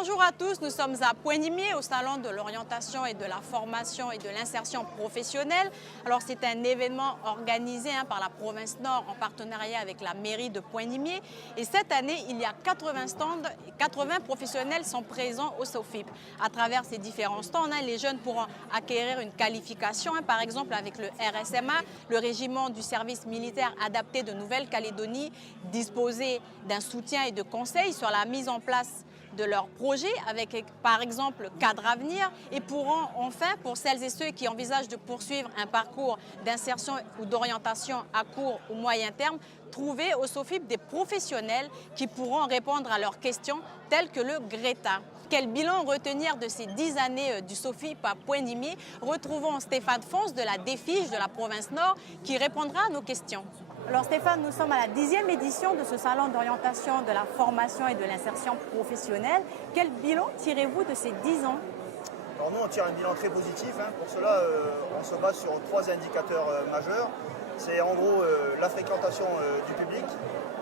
Bonjour à tous, nous sommes à Pointe-Imier au salon de l'orientation et de la formation et de l'insertion professionnelle. Alors c'est un événement organisé par la province Nord en partenariat avec la mairie de Pointe-Imier. Et cette année, il y a 80 stands, 80 professionnels sont présents au SOFIP. À travers ces différents stands, les jeunes pourront acquérir une qualification, par exemple avec le RSMA, le régiment du service militaire adapté de Nouvelle-Calédonie, disposer d'un soutien et de conseils sur la mise en place de leur projet avec par exemple Cadre Avenir et pourront enfin, pour celles et ceux qui envisagent de poursuivre un parcours d'insertion ou d'orientation à court ou moyen terme, trouver au SOFIP des professionnels qui pourront répondre à leurs questions telles que le Greta. Quel bilan retenir de ces 10 années du SOFIP à Pointe-Imier? Retrouvons Stéphane Fonce de la DEFIGE de la province Nord qui répondra à nos questions. Alors Stéphane, nous sommes à la 10e édition de ce salon d'orientation de la formation et de l'insertion professionnelle. Quel bilan tirez-vous de ces 10 ans? Alors nous, on tire un bilan très positif. Pour cela, on se base sur 3 indicateurs majeurs. C'est en gros la fréquentation du public,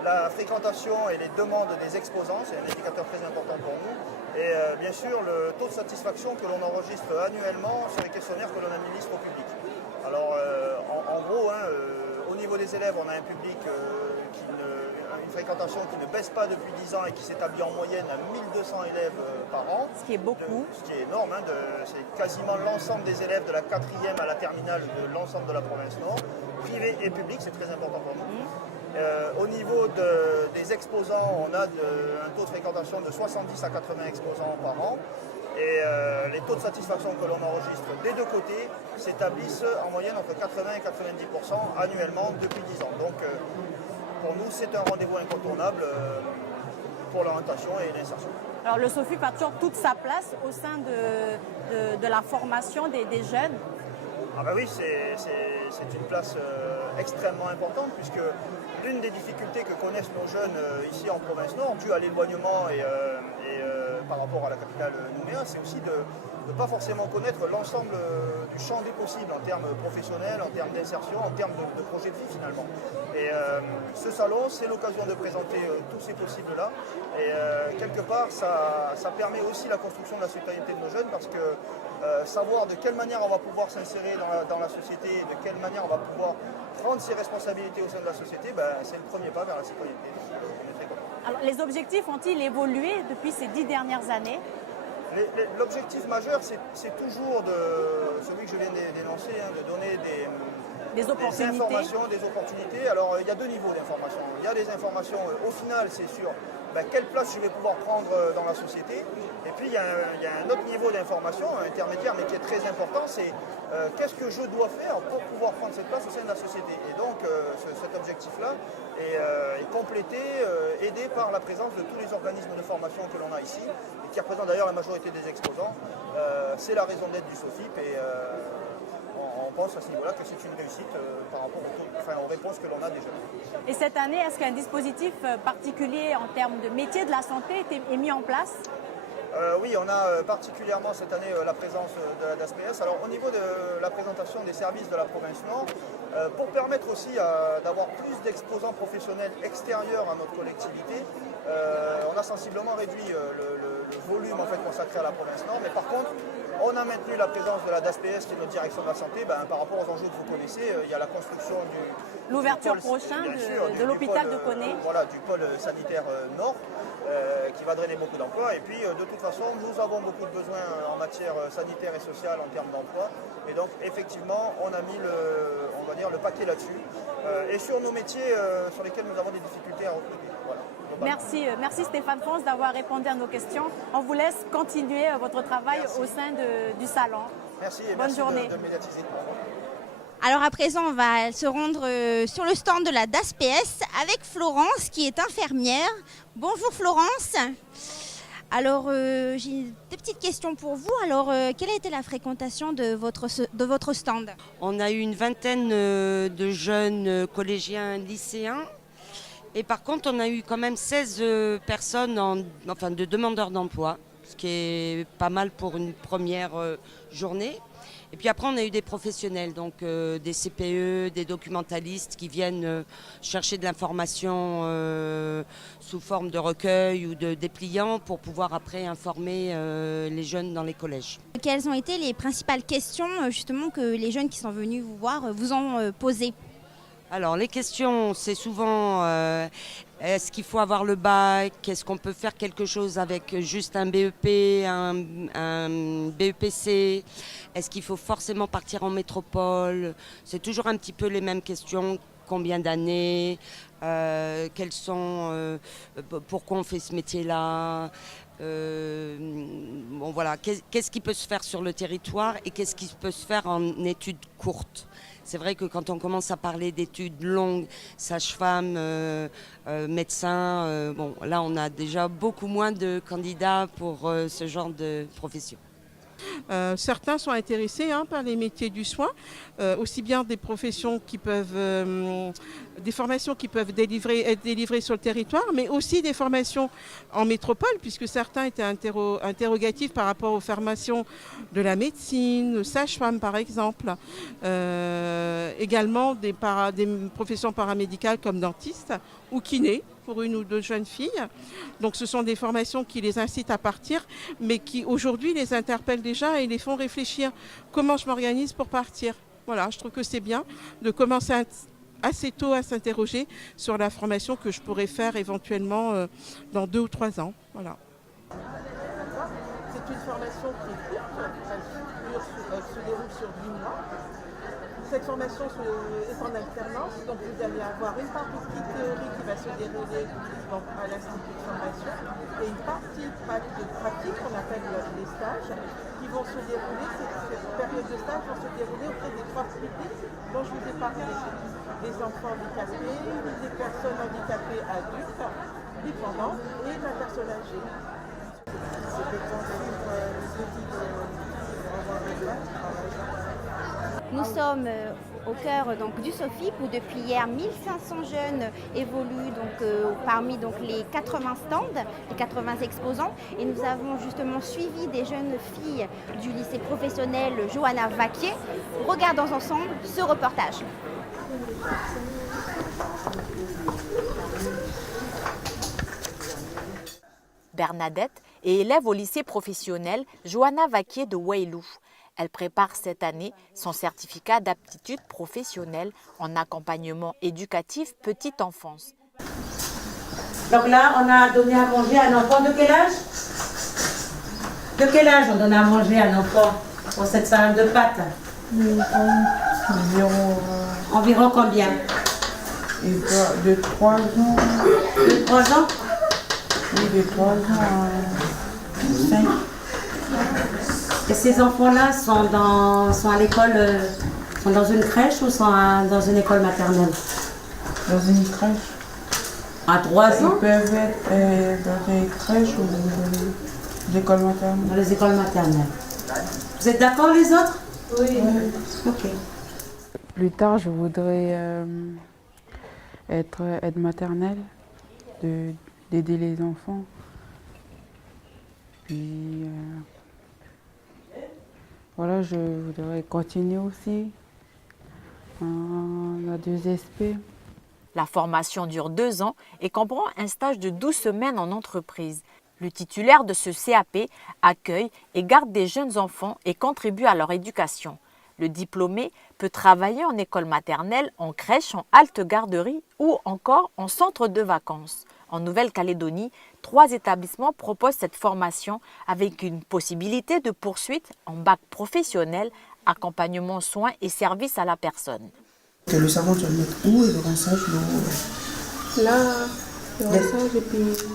la fréquentation et les demandes des exposants, c'est un indicateur très important pour nous. Et bien sûr, le taux de satisfaction que l'on enregistre annuellement sur les questionnaires que l'on administre au public. Alors en gros, au niveau des élèves, on a un public une fréquentation qui ne baisse pas depuis 10 ans et qui s'établit en moyenne à 1200 élèves par an. Ce qui est beaucoup. Ce qui est énorme, c'est quasiment l'ensemble des élèves de la 4e à la terminale de l'ensemble de la province Nord. Privé et public, c'est très important pour nous. Au niveau des exposants, on a un taux de fréquentation de 70 à 80 exposants par an. Et les taux de satisfaction que l'on enregistre des deux côtés s'établissent en moyenne entre 80 et 90% annuellement depuis 10 ans. Donc pour nous, c'est un rendez-vous incontournable pour l'orientation et l'insertion. Alors le SOFIP a toujours toute sa place au sein de la formation des jeunes. Ah bah oui, c'est une place extrêmement importante puisque l'une des difficultés que connaissent nos jeunes ici en province Nord, dû à l'éloignement et par rapport à la capitale Nouméa, c'est aussi de ne pas forcément connaître l'ensemble du champ des possibles en termes professionnels, en termes d'insertion, en termes de projet de vie finalement. Et ce salon, c'est l'occasion de présenter tous ces possibles-là. Et quelque part, ça permet aussi la construction de la citoyenneté de nos jeunes parce que savoir de quelle manière on va pouvoir s'insérer dans la société, de quelle manière on va pouvoir prendre ses responsabilités au sein de la société, c'est le premier pas vers la citoyenneté. Alors, les objectifs ont-ils évolué depuis ces 10 dernières années? L'objectif majeur, c'est toujours celui que je viens d'énoncer, de donner des informations, des opportunités. Alors, il y a deux niveaux d'information. Il y a des informations, au final, c'est sur quelle place je vais pouvoir prendre dans la société. Et puis, il y a un autre niveau d'information, intermédiaire, mais qui est très important, c'est qu'est-ce que je dois faire pour pouvoir prendre cette place au sein de la société. Et donc, cet objectif-là est complété, aidé par la présence de tous les organismes de formation que l'on a ici, et qui représentent d'ailleurs la majorité des exposants. C'est la raison d'être du SOFIP. Et on pense à ce niveau-là que c'est une réussite par rapport aux réponses que l'on a déjà. Et cette année, est-ce qu'un dispositif particulier en termes de métier de la santé est mis en place? Oui, on a particulièrement cette année la présence de la DASPS. Alors au niveau de la présentation des services de la province Nord, pour permettre aussi d'avoir plus d'exposants professionnels extérieurs à notre collectivité, on a sensiblement réduit le volume consacré à la province Nord, mais par contre, on a maintenu la présence de la DASPS, qui est notre direction de la santé, par rapport aux enjeux que vous connaissez. Il y a la construction l'ouverture prochaine de l'hôpital de Koné. Voilà, du pôle sanitaire Nord, qui va drainer beaucoup d'emplois. Et puis, de toute façon, nous avons beaucoup de besoins en matière sanitaire et sociale en termes d'emploi. Et donc, effectivement, on a mis le paquet là-dessus. Et sur nos métiers sur lesquels nous avons des difficultés à recruter. Voilà. Merci Stéphane Fonce d'avoir répondu à nos questions. On vous laisse continuer votre travail au sein du salon. Merci et bonne journée. De médiatiser. Alors à présent, on va se rendre sur le stand de la DASPS avec Florence qui est infirmière. Bonjour Florence. Alors j'ai des petites questions pour vous. Alors quelle a été la fréquentation de votre stand? On a eu une vingtaine de jeunes collégiens lycéens. Et par contre, on a eu quand même 16 personnes, de demandeurs d'emploi, ce qui est pas mal pour une première journée. Et puis après, on a eu des professionnels, donc des CPE, des documentalistes qui viennent chercher de l'information sous forme de recueil ou de dépliants pour pouvoir après informer les jeunes dans les collèges. Quelles ont été les principales questions justement que les jeunes qui sont venus vous voir vous ont posées? Alors les questions, c'est souvent est-ce qu'il faut avoir le bac? Est-ce qu'on peut faire quelque chose avec juste un BEP, un BEPC? Est-ce qu'il faut forcément partir en métropole? C'est toujours un petit peu les mêmes questions. Combien d'années? Quels sont pourquoi on fait ce métier-là? Bon voilà, qu'est-ce qui peut se faire sur le territoire et qu'est-ce qui peut se faire en études courtes? C'est vrai que quand on commence à parler d'études longues, sage-femme, médecin, bon, là on a déjà beaucoup moins de candidats pour ce genre de profession. Certains sont intéressés par les métiers du soin, aussi bien des professions qui peuvent, des formations qui peuvent être délivrées sur le territoire, mais aussi des formations en métropole, puisque certains étaient interrogatifs par rapport aux formations de la médecine, sage-femme par exemple, également des professions paramédicales comme dentiste ou kiné, pour une ou deux jeunes filles. Donc ce sont des formations qui les incitent à partir, mais qui aujourd'hui les interpellent déjà et les font réfléchir. Comment je m'organise pour partir? Voilà, je trouve que c'est bien de commencer assez tôt à s'interroger sur la formation que je pourrais faire éventuellement dans 2 ou 3 ans. Voilà. C'est une formation qui est courte, elle se déroule sur 10 mois. Cette formation est en alternance, donc vous allez avoir une partie théorie qui va se dérouler à l'Institut de formation et une partie pratique qu'on appelle les stages qui vont se dérouler, cette période de stage va se dérouler auprès des 3 publics dont je vous ai parlé. Les enfants handicapés, les personnes handicapées adultes, dépendants et la personne âgée. Nous sommes au cœur du SOFIP où depuis hier 1500 jeunes évoluent parmi les 80 stands, les 80 exposants. Et nous avons justement suivi des jeunes filles du lycée professionnel Johanna Vaquier. Regardons ensemble ce reportage. Bernadette est élève au lycée professionnel Johanna Vaquier de Wailou. Elle prépare cette année son certificat d'aptitude professionnelle en accompagnement éducatif petite enfance. Donc là, on a donné à manger à un enfant de quel âge? De quel âge on donne à manger à un enfant pour cette salade de pâtes? Environ combien? De 3 ans. De 3 ans? Oui, de 3 ans à 5. Et ces enfants-là sont à l'école, sont dans une crèche ou sont dans une école maternelle? Dans une crèche. À 3 ans? Ils peuvent être dans des crèches ou dans les écoles maternelles. Dans les écoles maternelles. Vous êtes d'accord les autres? Oui. Ok. Plus tard, je voudrais être aide maternelle, d'aider les enfants. Puis voilà, je voudrais continuer aussi la 2SP. La formation dure 2 ans et comprend un stage de 12 semaines en entreprise. Le titulaire de ce CAP accueille et garde des jeunes enfants et contribue à leur éducation. Le diplômé peut travailler en école maternelle, en crèche, en halte garderie ou encore en centre de vacances. En Nouvelle-Calédonie, 3 établissements proposent cette formation avec une possibilité de poursuite en bac professionnel, accompagnement, soins et services à la personne. Le savon, tu vas le mettre où et le rinçage, l'eau? Là, le rinçage et puis le savon.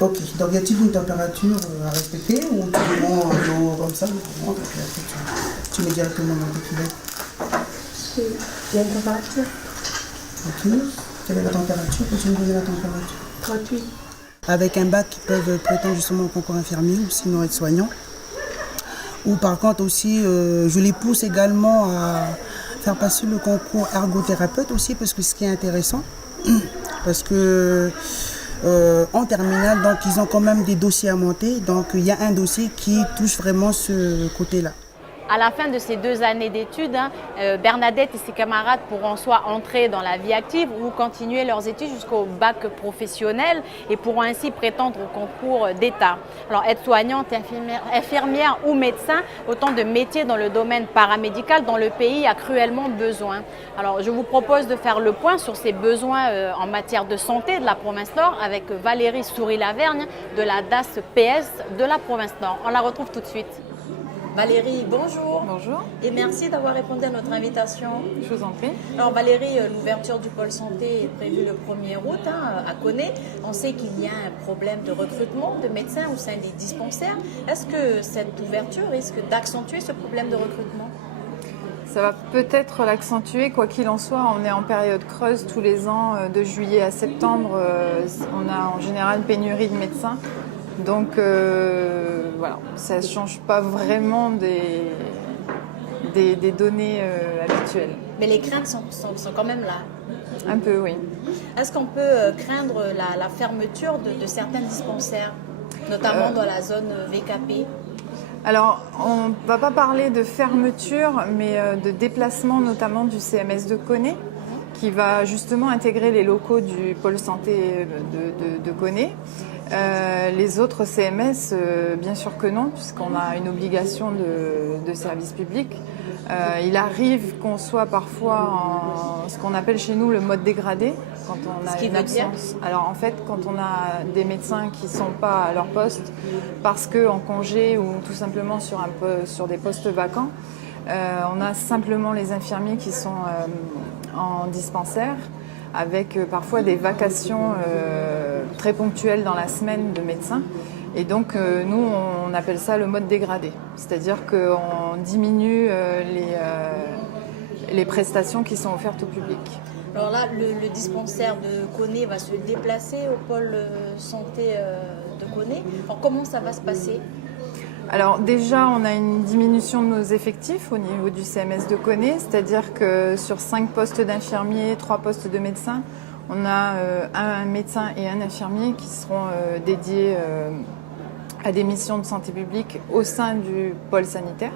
Ok, donc y a-t-il une température à respecter ou tu demandes l'eau comme ça, tu mets directement dans le cuvettes? Il y a une température. Ok, quelle est la température? Peux-tu me donner la température? 38. Avec un bac, ils peuvent prétendre justement au concours infirmier ou sinon être soignant. Ou par contre aussi, je les pousse également à faire passer le concours ergothérapeute aussi, parce que ce qui est intéressant, parce que en terminale, donc ils ont quand même des dossiers à monter, donc il y a un dossier qui touche vraiment ce côté-là. À la fin de ces 2 années d'études, Bernadette et ses camarades pourront soit entrer dans la vie active ou continuer leurs études jusqu'au bac professionnel et pourront ainsi prétendre au concours d'État. Alors aide-soignante, infirmière ou médecin, autant de métiers dans le domaine paramédical dont le pays a cruellement besoin. Alors je vous propose de faire le point sur ces besoins en matière de santé de la province Nord avec Valérie Souris-Lavergne de la DAS-PS de la province Nord. On la retrouve tout de suite. Valérie, bonjour. Bonjour. Et merci d'avoir répondu à notre invitation. Je vous en prie. Alors Valérie, l'ouverture du pôle santé est prévue le 1er août à Koné. On sait qu'il y a un problème de recrutement de médecins au sein des dispensaires. Est-ce que cette ouverture risque d'accentuer ce problème de recrutement? Ça va peut-être l'accentuer, quoi qu'il en soit. On est en période creuse tous les ans, de juillet à septembre. On a en général une pénurie de médecins. Donc voilà, ça ne change pas vraiment des données habituelles. Mais les craintes sont quand même là. Un peu, oui. Est-ce qu'on peut craindre la fermeture de certains dispensaires, notamment dans la zone VKP? Alors, on ne va pas parler de fermeture, mais de déplacement notamment du CMS de Koné, qui va justement intégrer les locaux du pôle santé de Koné. Les autres CMS, bien sûr que non, puisqu'on a une obligation de service public. Il arrive qu'on soit parfois en ce qu'on appelle chez nous le mode dégradé, quand on a une absence. Alors en fait, quand on a des médecins qui ne sont pas à leur poste parce qu'en congé ou tout simplement sur des postes vacants, on a simplement les infirmiers qui sont en dispensaire, avec parfois des vacations très ponctuelles dans la semaine de médecins. Et donc, nous, on appelle ça le mode dégradé. C'est-à-dire qu'on diminue les prestations qui sont offertes au public. Alors là, le dispensaire de Koné va se déplacer au pôle santé de Koné. Alors, comment ça va se passer ? Alors déjà, on a une diminution de nos effectifs au niveau du CMS de Koné, c'est-à-dire que sur 5 postes d'infirmiers, 3 postes de médecins, on a un médecin et un infirmier qui seront dédiés à des missions de santé publique au sein du pôle sanitaire.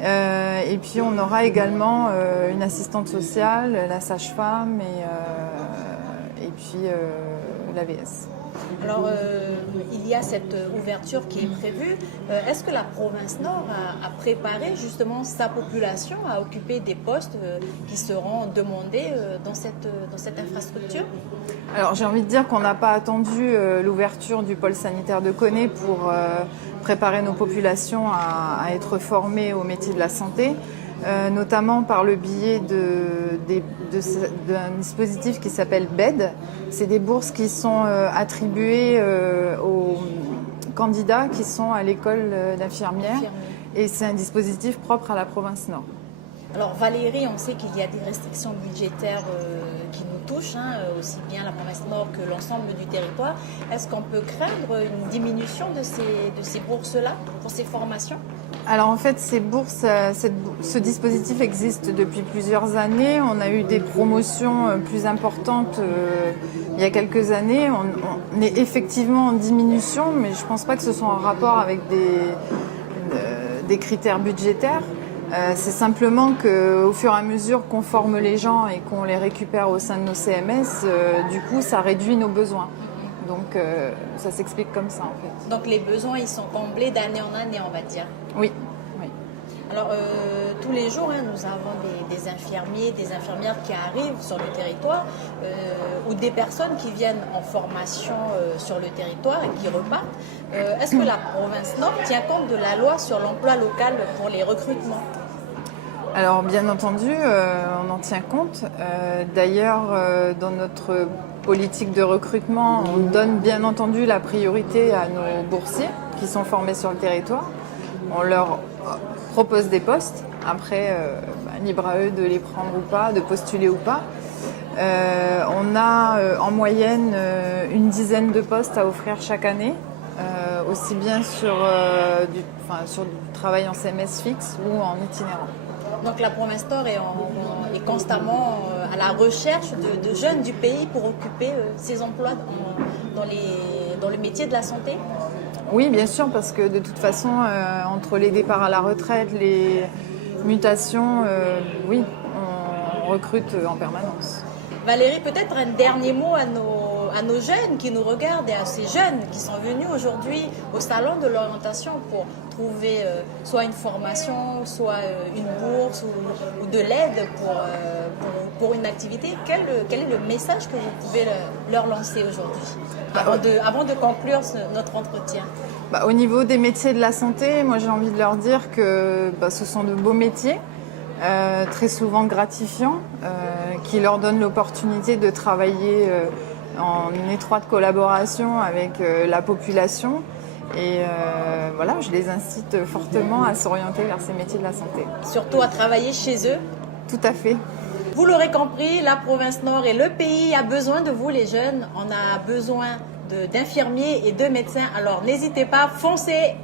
Et puis on aura également une assistante sociale, la sage-femme et puis l'AVS. Alors, il y a cette ouverture qui est prévue. Est-ce que la province Nord a préparé justement sa population à occuper des postes qui seront demandés dans cette infrastructure ? Alors, j'ai envie de dire qu'on n'a pas attendu l'ouverture du pôle sanitaire de Koné pour préparer nos populations à être formées au métier de la santé. Notamment par le biais d'un dispositif qui s'appelle BED. C'est des bourses qui sont attribuées aux candidats qui sont à l'école d'infirmière et c'est un dispositif propre à la province Nord. Alors Valérie, on sait qu'il y a des restrictions budgétaires qui nous touchent, aussi bien la province Nord que l'ensemble du territoire. Est-ce qu'on peut craindre une diminution de ces bourses-là pour ces formations ? Alors en fait, ces bourses, ce dispositif existe depuis plusieurs années. On a eu des promotions plus importantes il y a quelques années. On est effectivement en diminution, mais je ne pense pas que ce soit en rapport avec des critères budgétaires. C'est simplement qu'au fur et à mesure qu'on forme les gens et qu'on les récupère au sein de nos CMS, du coup, ça réduit nos besoins. Donc, ça s'explique comme ça, en fait. Donc, les besoins, ils sont comblés d'année en année, on va dire. Oui. Alors, tous les jours, nous avons des infirmiers, des infirmières qui arrivent sur le territoire ou des personnes qui viennent en formation sur le territoire et qui repartent. Est-ce que la province Nord tient compte de la loi sur l'emploi local pour les recrutements ? Alors, bien entendu, on en tient compte. D'ailleurs, dans notre politique de recrutement, on donne bien entendu la priorité à nos boursiers qui sont formés sur le territoire. On leur propose des postes. Après, libre à eux de les prendre ou pas, de postuler ou pas. On a en moyenne une dizaine de postes à offrir chaque année, aussi bien sur du travail en CMS fixe ou en itinérant. Donc la province Nord est constamment à la recherche de jeunes du pays pour occuper ces emplois dans le métier de la santé ? Oui, bien sûr, parce que de toute façon, entre les départs à la retraite, les mutations, oui, on recrute en permanence. Valérie, peut-être un dernier mot à nos jeunes qui nous regardent et à ces jeunes qui sont venus aujourd'hui au salon de l'orientation pour trouver soit une formation, soit une bourse ou de l'aide pour une activité. Quel est le message que vous pouvez leur lancer aujourd'hui avant de conclure notre entretien? Au niveau des métiers de la santé, moi j'ai envie de leur dire que ce sont de beaux métiers. Très souvent gratifiants, qui leur donnent l'opportunité de travailler en étroite collaboration avec la population. Et voilà, je les incite fortement à s'orienter vers ces métiers de la santé. Surtout à travailler chez eux? Tout à fait. Vous l'aurez compris, la province Nord et le pays a besoin de vous les jeunes. On a besoin d'infirmiers et de médecins. Alors n'hésitez pas, foncez!